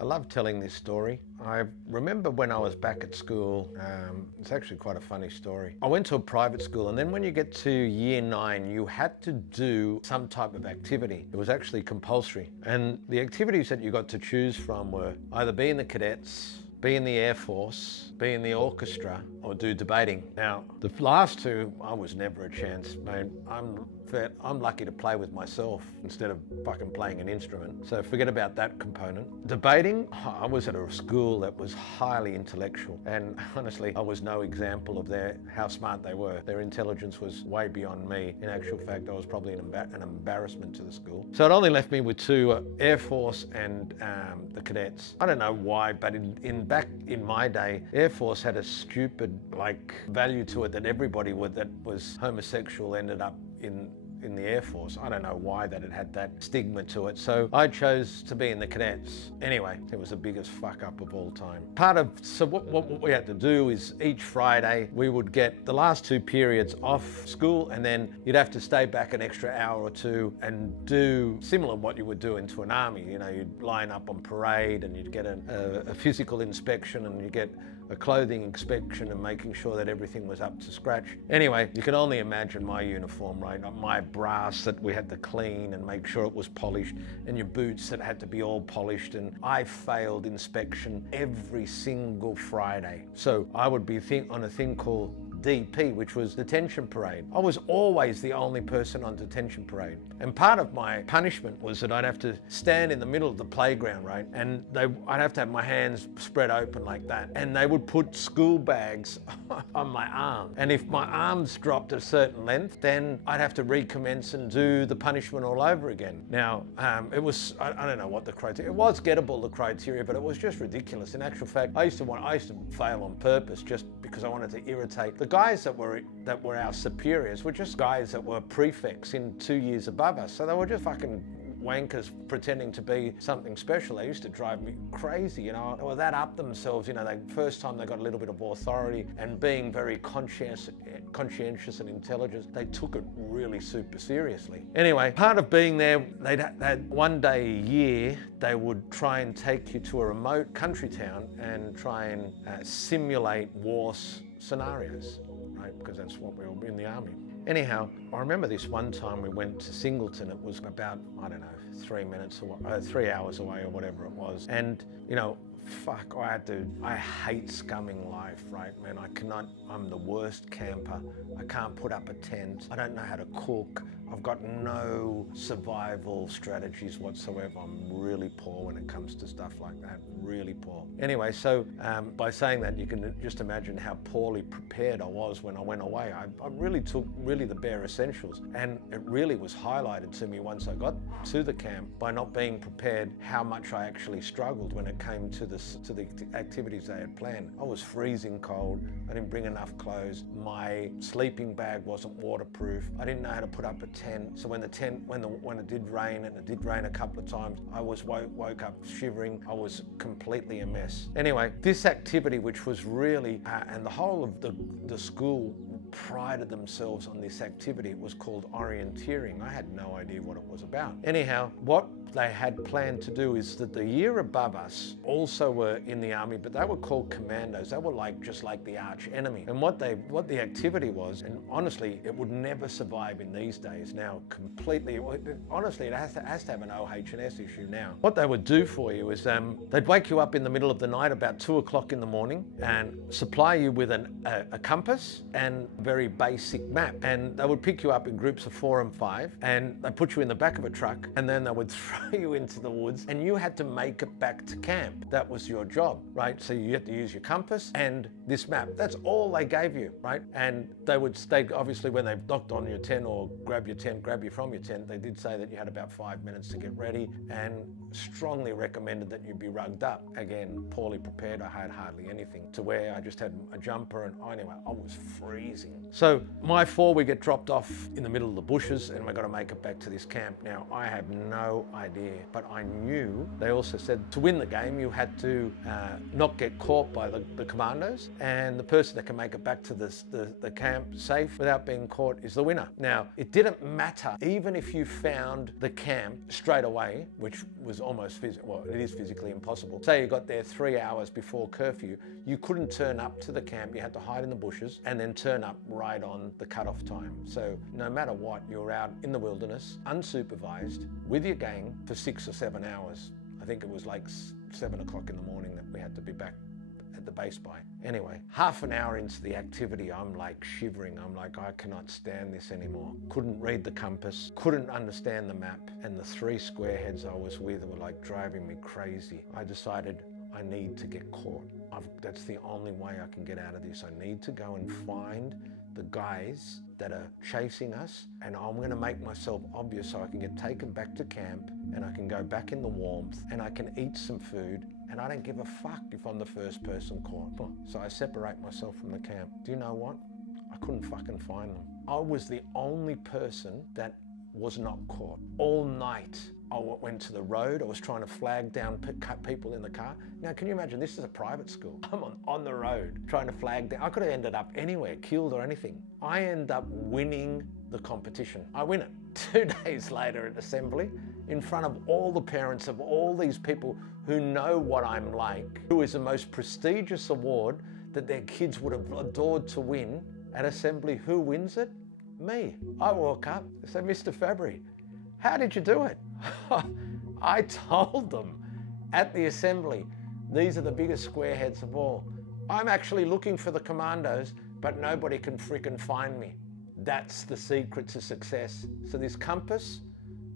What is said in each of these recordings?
I love telling this story. I remember when I was back at school, it's actually quite a funny story. I went to a private school, and then when you get to year 9, you had to do some type of activity. It was actually compulsory. And the activities that you got to choose from were either be in the cadets, be in the Air Force, be in the orchestra, or do debating. Now, the last two, I was never a chance, mate. I'm lucky to play with myself instead of fucking playing an instrument. So forget about that component. Debating, I was at a school that was highly intellectual, and honestly, I was no example of how smart they were. Their intelligence was way beyond me. In actual fact, I was probably an embarrassment to the school. So it only left me with two, Air Force and the cadets. I don't know why, but back in my day, Air Force had a stupid value to it that everybody that was homosexual ended up in the Air Force. I don't know why that it had that stigma to it. So I chose to be in the cadets. Anyway, it was the biggest fuck up of all time. So what we had to do is each Friday we would get the last 2 periods off school, and then you'd have to stay back an extra hour or 2 and do similar to what you would do into an army. You know, you'd line up on parade and you'd get a physical inspection, and you get a clothing inspection and making sure that everything was up to scratch. Anyway, you can only imagine my uniform, right? My brass that we had to clean and make sure it was polished, and your boots that had to be all polished. And I failed inspection every single Friday. So I would be on a thing called DP, which was detention parade. I was always the only person on detention parade. And part of my punishment was that I'd have to stand in the middle of the playground, right? And I'd have to have my hands spread open like that. And they would put school bags on my arm. And if my arms dropped a certain length, then I'd have to recommence and do the punishment all over again. Now, it was, I don't know what the criteria, it was gettable, the criteria, but it was just ridiculous. In actual fact, I used to fail on purpose just because I wanted to irritate. The guys that were our superiors were just guys that were prefects in 2 years above us. So they were just fucking wankers pretending to be something special. They used to drive me crazy, you know. They were that up themselves, you know. First time they got a little bit of authority, and being very conscientious and intelligent, they took it really super seriously. Anyway, part of being there, they'd one day a year, they would try and take you to a remote country town and try and simulate war scenarios, right? Because that's what we were in the army. Anyhow, I remember this one time we went to Singleton. It was about, I don't know, 3 hours away or whatever it was. And, you know, fuck, I hate scumming life, right, man? I'm the worst camper. I can't put up a tent. I don't know how to cook. I've got no survival strategies whatsoever. I'm really poor when it comes to stuff like that, really poor. Anyway, so by saying that, you can just imagine how poorly prepared I was when I went away. I really took the bare essentials, and it really was highlighted to me once I got to the camp by not being prepared how much I actually struggled when it came to the activities they had planned. I was freezing cold. I didn't bring enough clothes. My sleeping bag wasn't waterproof. I didn't know how to put up a tent. So when it did rain, and it did rain a couple of times, I was woke up shivering. I was completely a mess. Anyway, this activity, which was really, and the whole of the school prided themselves on this activity. It was called orienteering. I had no idea what it was about. Anyhow, what they had planned to do is that the year above us also were in the army, but they were called commandos. They were just like the arch enemy. And what the activity was, and honestly, it would never survive in these days now, completely. Honestly, it has to have an OH&S issue now. What they would do for you is they'd wake you up in the middle of the night about 2 o'clock in the morning and supply you with a compass and a very basic map. And they would pick you up in groups of 4 and 5, and they put you in the back of a truck, and then they would throw you into the woods, and you had to make it back to camp. That was your job, right? So you had to use your compass and this map. That's all they gave you, right? And they obviously, when they knocked on your tent or grab you from your tent, they did say that you had about 5 minutes to get ready, and strongly recommended that you be rugged up. Again, poorly prepared. I had hardly anything to wear. I just had a jumper, and anyway, I was freezing. amazing. So my four, we get dropped off in the middle of the bushes and we've got to make it back to this camp. Now, I have no idea, but I knew they also said to win the game, you had to not get caught by the commandos, and the person that can make it back to the camp safe without being caught is the winner. Now, it didn't matter, even if you found the camp straight away, which was almost well, it is physically impossible. Say you got there 3 hours before curfew, you couldn't turn up to the camp, you had to hide in the bushes and then turn up right on the cutoff time. So no matter what, you're out in the wilderness, unsupervised, with your gang for 6 or 7 hours. I think it was like 7 o'clock in the morning that we had to be back at the base by. Anyway, half an hour into the activity, I'm like shivering. I'm like, I cannot stand this anymore. Couldn't read the compass, couldn't understand the map, and the 3 squareheads I was with were like driving me crazy. I decided I need to get caught. That's the only way I can get out of this. I need to go and find the guys that are chasing us, and I'm going to make myself obvious so I can get taken back to camp and I can go back in the warmth and I can eat some food, and I don't give a fuck if I'm the first person caught. So I separate myself from the camp. Do you know what? I couldn't fucking find them. I was the only person that was not caught. All night I went to the road. I was trying to flag down people in the car. Now, can you imagine? This is a private school. I'm on the road trying to flag down. I could have ended up anywhere, killed or anything. I end up winning the competition. I win it. 2 days later at assembly, in front of all the parents of all these people who know what I'm like, who is the most prestigious award that their kids would have adored to win at assembly. Who wins it? Me. I walk up, I say, Mr. Fabry, how did you do it? I told them at the assembly, these are the biggest squareheads of all. I'm actually looking for the commandos, but nobody can frickin' find me. That's the secret to success. So this compass,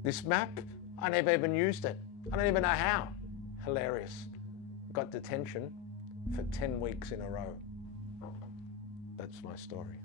this map, I never even used it. I don't even know how. Hilarious. Got detention for 10 weeks in a row. That's my story.